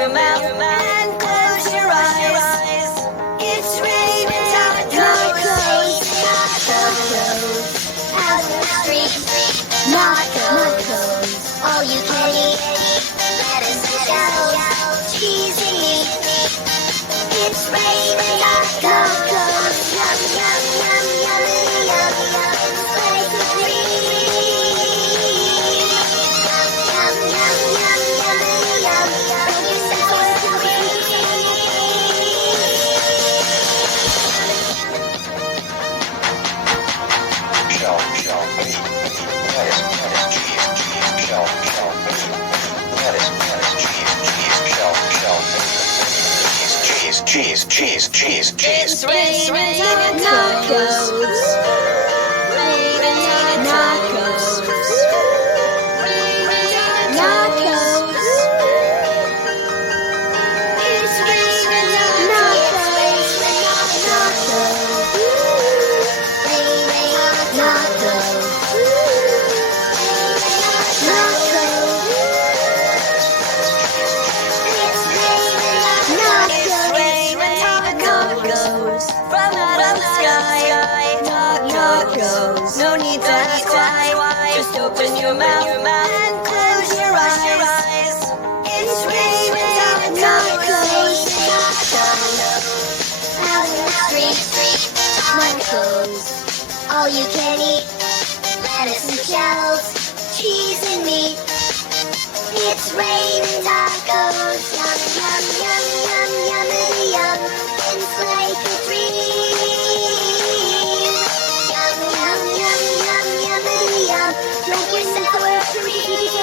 your mouth and close your eyes. It's raining tacos. Out in the street, nachos. All you can eat, lettuce and shells, cheese and meat. It's raining tacos. Yum, yum, yum, yum, yum, yum. It's like a dream. Yum, yum, yum, yum, yum, yum. Make yourself a Shell, meat, lettuce, cheese, shell, meat, lettuce, cheese, shell, cheese. It's raining tacos. Raining tacos. Raining tacos. It's raining tacos. Raining tacos. From out of the sky, tacos. No need to ask why. Just open your mouth and close your eyes. It's raining tacos. Out in the street, tacos. All you can eat, lettuce and shells, cheese and meat. It's raining tacos. Yum, yum, yum, yum, yummity yum. It's like a dream. Yum, yum, yum, yum, yummity yum. Make yourself a dream.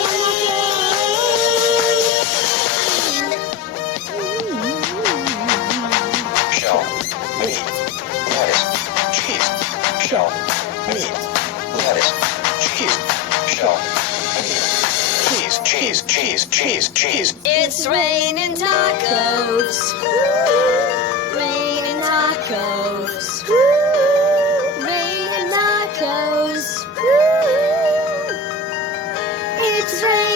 Shell, meat, lettuce, cheese, shell, meat, lettuce, cheese, shell, meat, cheese. It's raining tacos. Raining tacos. Raining tacos. It's raining.